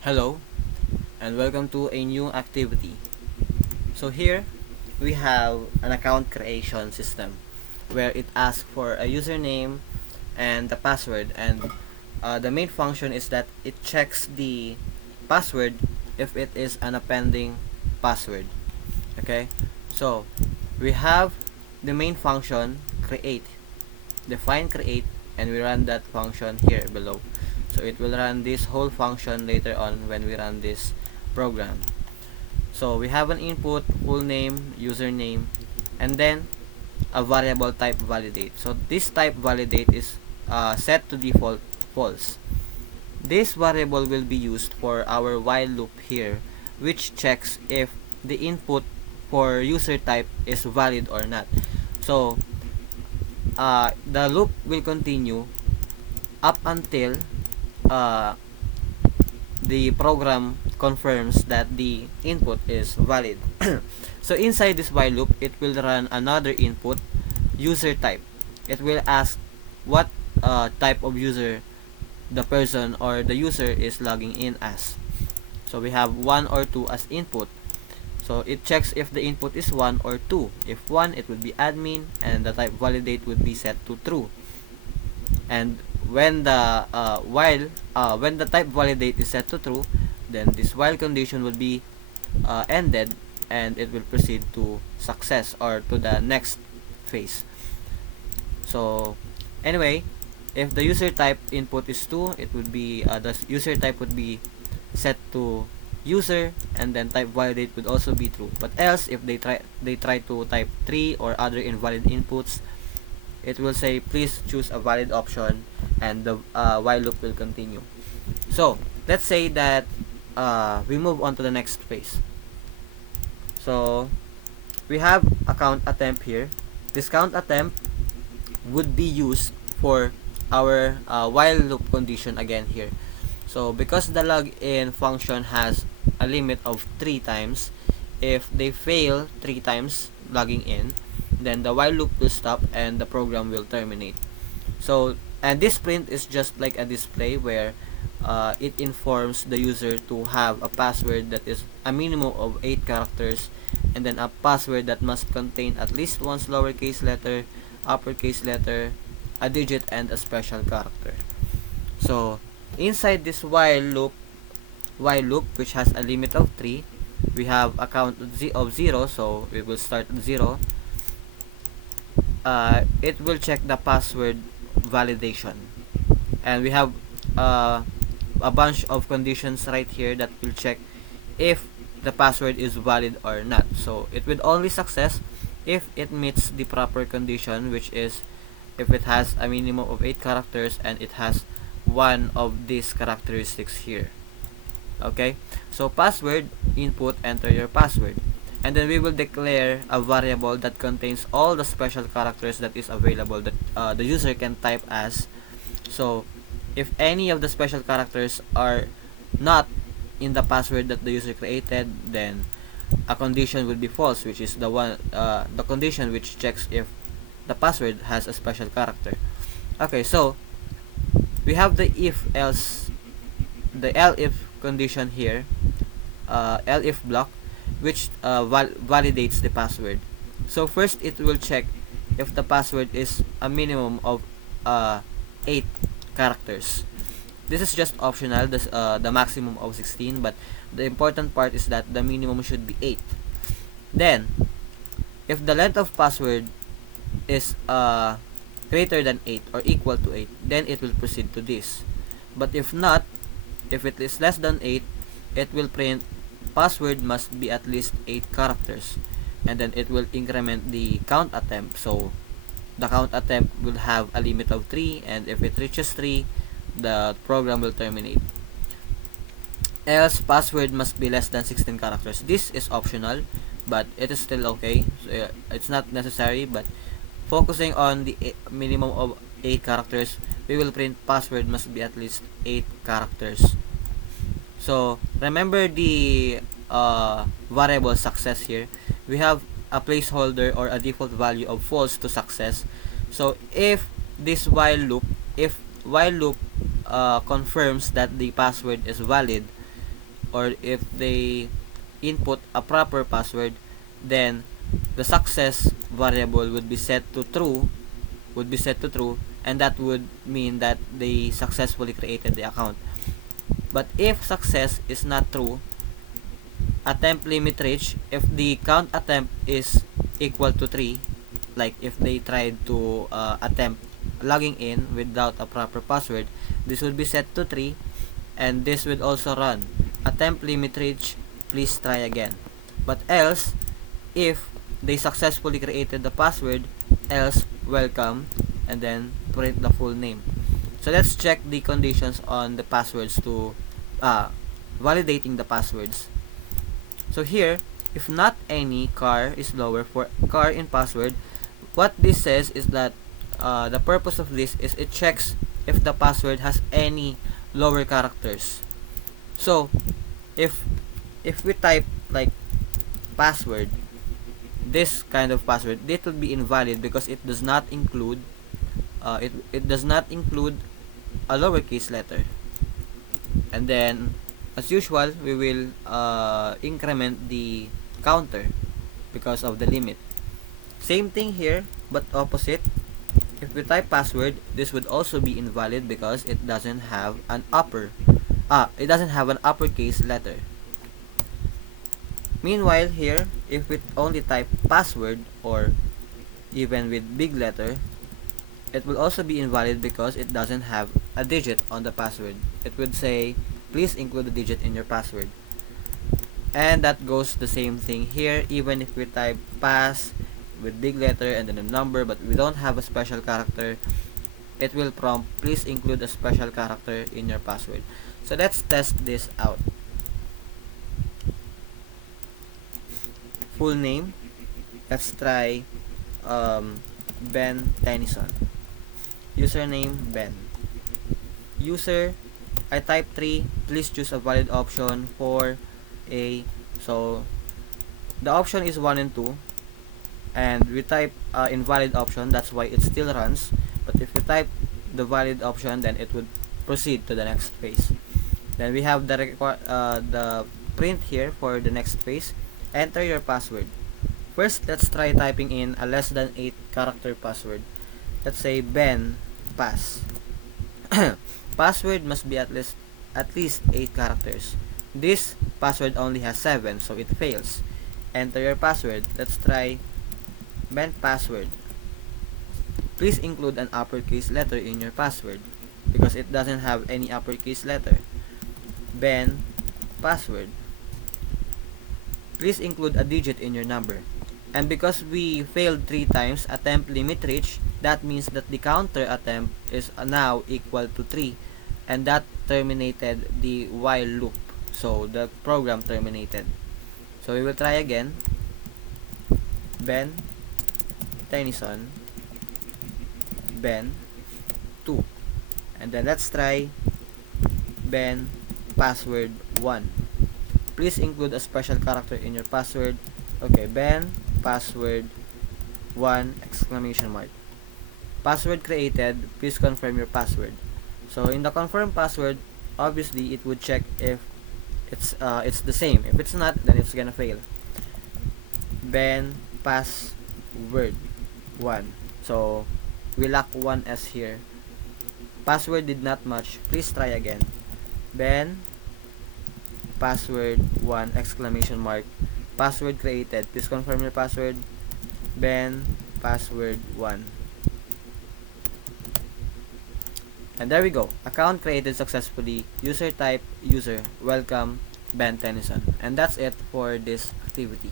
Hello and welcome to a new activity. So here we have an account creation system where it asks for a username and the password, and the main function is that it checks the password if it is an appending password. Okay, so we have the main function create, define create, and we run that function here below. So it will run this whole function later on when we run this program. So we have an input, full name, username, and then a variable type validate. So this type validate is set to default false. This variable will be used for our while loop here, which checks if the input for user type is valid or not. So the loop will continue up until uh, the program confirms that the input is valid. So inside this while loop, it will run another input, user type. It will ask what type of user the person or the user is logging in as. So we have 1 or 2 as input. So it checks if the input is 1 or 2. If 1, it would be admin, and the type validate would be set to true. And when the when the type validate is set to true, then this while condition will be ended, and it will proceed to success or to the next phase. So anyway, if the user type input is 2, it would be the user type would be set to user, and then type validate would also be true. But else, if they try to type 3 or other invalid inputs, it will say please choose a valid option, and the while loop will continue. So let's say that we move on to the next phase. So we have a count attempt here. This count attempt would be used for our while loop condition again here. So because the login function has a limit of 3 times, if they fail 3 times logging in, then the while loop will stop and the program will terminate. So, and this print is just like a display where it informs the user to have a password that is a minimum of 8 characters, and then a password that must contain at least one lowercase letter, uppercase letter, a digit, and a special character. So inside this while loop which has a limit of 3, we have a count of 0, so we will start at 0. It will check the password validation, and we have a bunch of conditions right here that will check if the password is valid or not. So it will only success if it meets the proper condition, which is if it has a minimum of 8 characters and it has one of these characteristics here. Okay, so password input, enter your password, and then we will declare a variable that contains all the special characters that is available that the user can type as. So if any of the special characters are not in the password that the user created, then a condition will be false, which is the condition which checks if the password has a special character. Okay, so we have the elif condition here, elif block, which validates the password. So first it will check if the password is a minimum of 8 characters. This is just optional, the maximum of 16, but the important part is that the minimum should be 8. Then if the length of password is greater than 8 or equal to 8, then it will proceed to this. But if not, if it is less than 8, it will print password must be at least 8 characters, and then it will increment the count attempt. So the count attempt will have a limit of 3, and if it reaches 3, the program will terminate. Else, password must be less than 16 characters. This is optional, but it is still okay. So, it's not necessary, but focusing on the minimum of 8 characters, we will print password must be at least 8 characters. So remember the variable success here. We have a placeholder or a default value of false to success. So if while loop confirms that the password is valid, or if they input a proper password, then the success variable would be set to true, and that would mean that they successfully created the account. But if success is not true, attempt limit reach, if the count attempt is equal to 3, like if they tried to attempt logging in without a proper password, this would be set to 3, and this would also run attempt limit reach, please try again. But else, if they successfully created the password, else welcome, and then print the full name. So let's check the conditions on the passwords to validating the passwords. So here, if not any car is lower for car in password, what this says is that the purpose of this is it checks if the password has any lower characters. So if we type like password, this kind of password, it will be invalid because it does not include it does not include a lowercase letter. And then as usual, we will increment the counter because of the limit. Same thing here, but opposite. If we type password, this would also be invalid because it doesn't have an uppercase letter. Meanwhile here, if we only type password or even with big letter, it will also be invalid because it doesn't have a digit on the password. It would say, please include a digit in your password. And that goes the same thing here. Even if we type pass with big letter and then a number, but we don't have a special character, it will prompt, please include a special character in your password. So let's test this out. Full name, let's try Ben Tennyson. Username Ben. User, I type 3, please choose a valid option for a, so the option is 1 and 2, and we type invalid option, that's why it still runs. But if we type the valid option, then it would proceed to the next phase. Then we have the print here for the next phase. Enter your password. First, let's try typing in a less than 8 character password. Let's say Ben Pass. Password must be at least 8 characters. This password only has 7, so it fails. Enter your password. Let's try Ben Password. Please include an uppercase letter in your password because it doesn't have any uppercase letter. Ben Password. Please include a digit in your number. And because we failed 3 times attempt limit reach, that means that the counter attempt is now equal to 3, and that terminated the while loop. So the program terminated. So we will try again. Ben Tennyson Ben 2, and then let's try Ben Password 1. Please include a special character in your password. Okay, Ben Password 1 exclamation mark. Password created, please confirm your password. So in the confirm password, obviously it would check if it's the same. If it's not, then it's gonna fail. Ben Password 1. So we lack 1 S here. Password did not match, please try again. Ben Password 1 exclamation mark. Password created, please confirm your password. Ben Password 1. And there we go. Account created successfully. User type user. Welcome Ben Tennyson. And that's it for this activity.